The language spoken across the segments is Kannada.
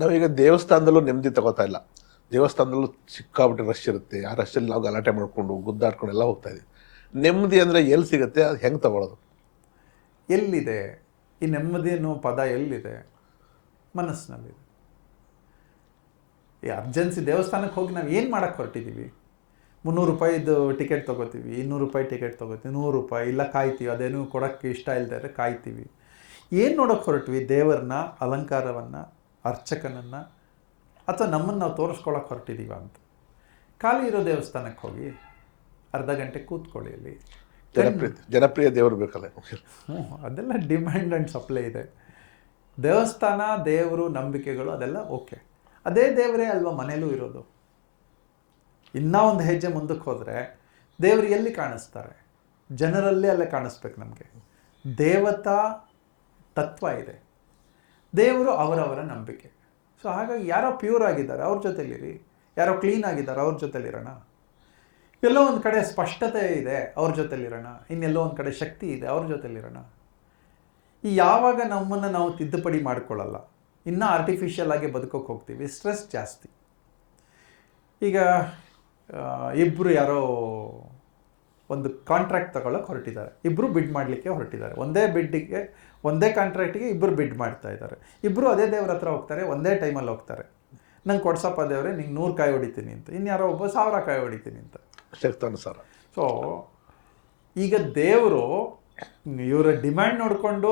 ನಾವೀಗ ದೇವಸ್ಥಾನದಲ್ಲೂ ನೆಮ್ಮದಿ ತಗೋತಾ ಇಲ್ಲ. ದೇವಸ್ಥಾನದಲ್ಲೂ ಸಿಕ್ಕಾಪಟ್ಟೆ ರಶ್ ಇರುತ್ತೆ. ಆ ರಶಲ್ಲಿ ನಾವು ಗಲಾಟೆ ಮಾಡಿಕೊಂಡು ಗುದ್ದಾಡ್ಕೊಂಡು ಎಲ್ಲ ಹೋಗ್ತಾ ಇದೀವಿ. ನೆಮ್ಮದಿ ಅಂದರೆ ಎಲ್ಲಿ ಸಿಗುತ್ತೆ? ಅದು ಹೆಂಗೆ ತಗೊಳ್ಳೋದು? ಎಲ್ಲಿದೆ ಈ ನೆಮ್ಮದಿ ಅನ್ನೋ ಪದ? ಎಲ್ಲಿದೆ? ಮನಸ್ಸಿನಲ್ಲಿದೆ. ಈ ಅರ್ಜೆನ್ಸಿ ದೇವಸ್ಥಾನಕ್ಕೆ ಹೋಗಿ ನಾವು ಏನು ಮಾಡೋಕ್ಕೆ ಹೊರಟಿದ್ದೀವಿ? 300 ರೂಪಾಯಿದು ಟಿಕೆಟ್ ತೊಗೋತೀವಿ, 200 ರೂಪಾಯಿ ಟಿಕೆಟ್ ತೊಗೋತೀವಿ, 100 ರೂಪಾಯಿ ಇಲ್ಲ ಕಾಯ್ತೀವಿ. ಅದೇನು ಕೊಡೋಕ್ಕೆ ಇಷ್ಟ ಇಲ್ಲದೆ ಕಾಯ್ತೀವಿ. ಏನು ನೋಡೋಕ್ಕೆ ಹೊರಟ್ವಿ? ದೇವರನ್ನ, ಅಲಂಕಾರವನ್ನು, ಅರ್ಚಕನನ್ನು, ಅಥವಾ ನಮ್ಮನ್ನು ನಾವು ತೋರಿಸ್ಕೊಳ್ಳೋಕೆ ಹೊರಟಿದ್ದೀವ ಅಂತ. ಖಾಲಿ ಇರೋ ದೇವಸ್ಥಾನಕ್ಕೆ ಹೋಗಿ ಅರ್ಧ ಗಂಟೆ ಕೂತ್ಕೊಳ್ಳಿ. ಅಲ್ಲಿ ಜನಪ್ರಿಯ ದೇವರು ಬೇಕಲ್ಲ. ಅದೆಲ್ಲ ಡಿಮ್ಯಾಂಡ್ ಆ್ಯಂಡ್ ಸಪ್ಲೈ ಇದೆ. ದೇವಸ್ಥಾನ, ದೇವರು, ನಂಬಿಕೆಗಳು ಅದೆಲ್ಲ ಓಕೆ. ಅದೇ ದೇವರೇ ಅಲ್ವಾ ಮನೇಲೂ ಇರೋದು. ಇನ್ನೂ ಒಂದು ಹೆಜ್ಜೆ ಮುಂದಕ್ಕೆ ಹೋದರೆ ದೇವರು ಎಲ್ಲಿ ಕಾಣಿಸ್ತಾರೆ? ಜನರಲ್ಲೇ ಅಲ್ಲೇ ಕಾಣಿಸ್ಬೇಕು ನಮಗೆ. ದೇವತಾ ತತ್ವ ಇದೆ, ದೇವರು ಅವರವರ ನಂಬಿಕೆ. ಸೊ ಹಾಗಾಗಿ ಯಾರೋ ಪ್ಯೂರ್ ಆಗಿದ್ದಾರೆ ಅವ್ರ ಜೊತೆಲಿರಿ, ಯಾರೋ ಕ್ಲೀನ್ ಆಗಿದ್ದಾರೆ ಅವ್ರ ಜೊತೆಲಿರೋಣ. ಎಲ್ಲೋ ಒಂದು ಕಡೆ ಸ್ಪಷ್ಟತೆ ಇದೆ ಅವ್ರ ಜೊತೆಲಿರೋಣ, ಇನ್ನೆಲ್ಲೋ ಒಂದು ಕಡೆ ಶಕ್ತಿ ಇದೆ ಅವ್ರ ಜೊತೆಲಿರೋಣ. ಈ ಯಾವಾಗ ನಮ್ಮನ್ನು ನಾವು ತಿದ್ದುಪಡಿ ಮಾಡ್ಕೊಳ್ಳಲ್ಲ, ಇನ್ನೂ ಆರ್ಟಿಫಿಷಿಯಲ್ ಆಗಿ ಬದುಕೋಕೆ ಹೋಗ್ತೀವಿ, ಸ್ಟ್ರೆಸ್ ಜಾಸ್ತಿ. ಈಗ ಇಬ್ಬರು ಯಾರೋ ಒಂದು ಕಾಂಟ್ರಾಕ್ಟ್ ತಗೊಳ್ಳೋಕೆ ಹೊರಟಿದ್ದಾರೆ, ಇಬ್ಬರು ಬಿಡ್ ಮಾಡಲಿಕ್ಕೆ ಹೊರಟಿದ್ದಾರೆ. ಒಂದೇ ಬಿಡ್ಡಿಗೆ, ಒಂದೇ ಕಾಂಟ್ರಾಕ್ಟಿಗೆ ಇಬ್ಬರು ಬಿಡ್ ಮಾಡ್ತಾ ಇದ್ದಾರೆ. ಇಬ್ಬರು ಅದೇ ದೇವ್ರ ಹತ್ರ ಹೋಗ್ತಾರೆ, ಒಂದೇ ಟೈಮಲ್ಲಿ ಹೋಗ್ತಾರೆ. ನಂಗೆ ಕೊಡ್ಸಪ್ಪ ದೇವರೇ, ನಿಂಗೆ 100 ಕಾಯಿ ಹೊಡಿತೀನಿ ಅಂತ, ಇನ್ಯಾರೋ ಒಬ್ಬ 1000 ಕಾಯಿ ಹೊಡಿತೀನಿ ಅಂತ, ಶಕ್ತಾನುಸಾರ. ಸೊ ಈಗ ದೇವರು ಇವರ ಡಿಮ್ಯಾಂಡ್ ನೋಡಿಕೊಂಡು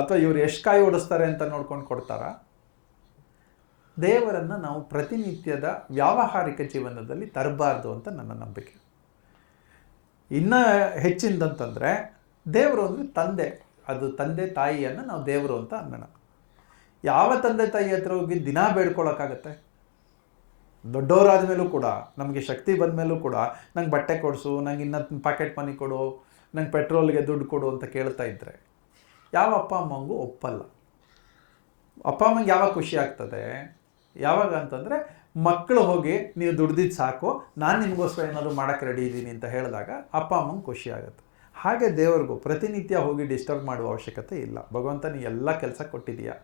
ಅಥವಾ ಇವ್ರು ಎಷ್ಟು ಕಾಯಿ ಓಡಿಸ್ತಾರೆ ಅಂತ ನೋಡ್ಕೊಂಡು ಕೊಡ್ತಾರಾ? ದೇವರನ್ನು ನಾವು ಪ್ರತಿನಿತ್ಯದ ವ್ಯಾವಹಾರಿಕ ಜೀವನದಲ್ಲಿ ತರಬಾರ್ದು ಅಂತ ನನ್ನ ನಂಬಿಕೆ. ಇನ್ನೂ ಹೆಚ್ಚಿಂದಂತಂದರೆ ದೇವರು ಅಂದರೆ ತಂದೆ, ಅದು ತಂದೆ ತಾಯಿಯನ್ನು ನಾವು ದೇವರು ಅಂತ ಅನ್ನೋಣ. ಯಾವ ತಂದೆ ತಾಯಿ ಹತ್ರ ಹೋಗಿ ದಿನ ಬೇಡ್ಕೊಳ್ಳೋಕ್ಕಾಗತ್ತೆ? ದೊಡ್ಡವರಾದ ಮೇಲೂ ಕೂಡ, ನಮಗೆ ಶಕ್ತಿ ಬಂದ ಮೇಲೂ ಕೂಡ, ನಂಗೆ ಬಟ್ಟೆ ಕೊಡಿಸು, ನಂಗೆ ಇನ್ನೂ ಪಾಕೆಟ್ ಮನಿ ಕೊಡು, ನಂಗೆ ಪೆಟ್ರೋಲ್ಗೆ ದುಡ್ಡು ಕೊಡು ಅಂತ ಕೇಳ್ತಾ ಇದ್ದರೆ ಯಾವ ಅಪ್ಪ ಅಮ್ಮಂಗೂ ಒಪ್ಪಲ್ಲ. ಅಪ್ಪ ಅಮ್ಮಂಗೆ ಯಾವಾಗ ಖುಷಿ ಆಗ್ತದೆ? ಯಾವಾಗ ಅಂತಂದರೆ ಮಕ್ಕಳು ಹೋಗಿ ನೀವು ದುಡ್ದಿದ್ದು ಸಾಕು, ನಾನು ನಿಮಗೋಸ್ಕರ ಏನಾದರೂ ಮಾಡೋಕ್ಕೆ ರೆಡಿ ಇದ್ದೀನಿ ಅಂತ ಹೇಳಿದಾಗ ಅಪ್ಪ ಅಮ್ಮಂಗೆ ಖುಷಿ ಆಗುತ್ತೆ. ಹಾಗೆ ದೇವ್ರಿಗೂ ಪ್ರತಿನಿತ್ಯ ಹೋಗಿ ಡಿಸ್ಟರ್ಬ್ ಮಾಡುವ ಅವಶ್ಯಕತೆ ಇಲ್ಲ. ಭಗವಂತ ನೀ ಎಲ್ಲ ಕೆಲಸ ಕೊಟ್ಟಿದೆಯಾ,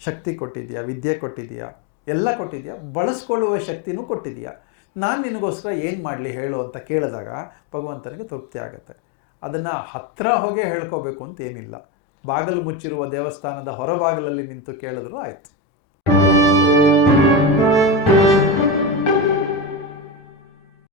ಶಕ್ತಿ ಕೊಟ್ಟಿದೆಯಾ, ವಿದ್ಯೆ ಕೊಟ್ಟಿದೆಯಾ, ಎಲ್ಲ ಕೊಟ್ಟಿದೆಯಾ, ಬಳಸ್ಕೊಳ್ಳುವ ಶಕ್ತಿನೂ ಕೊಟ್ಟಿದೆಯಾ, ನಾನು ನಿನಗೋಸ್ಕರ ಏನು ಮಾಡಲಿ ಹೇಳು ಅಂತ ಕೇಳಿದಾಗ ಭಗವಂತನಿಗೆ ತೃಪ್ತಿ ಆಗುತ್ತೆ. ಅದನ್ನು ಹತ್ತಿರ ಹೋಗಿ ಹೇಳ್ಕೋಬೇಕು ಅಂತ ಏನಿಲ್ಲ. ಬಾಗಿಲು ಮುಚ್ಚಿರುವ ದೇವಸ್ಥಾನದ ಹೊರಬಾಗಿಲಲ್ಲಿ ನಿಂತು ಕೇಳಿದ್ರು ಆಯಿತು.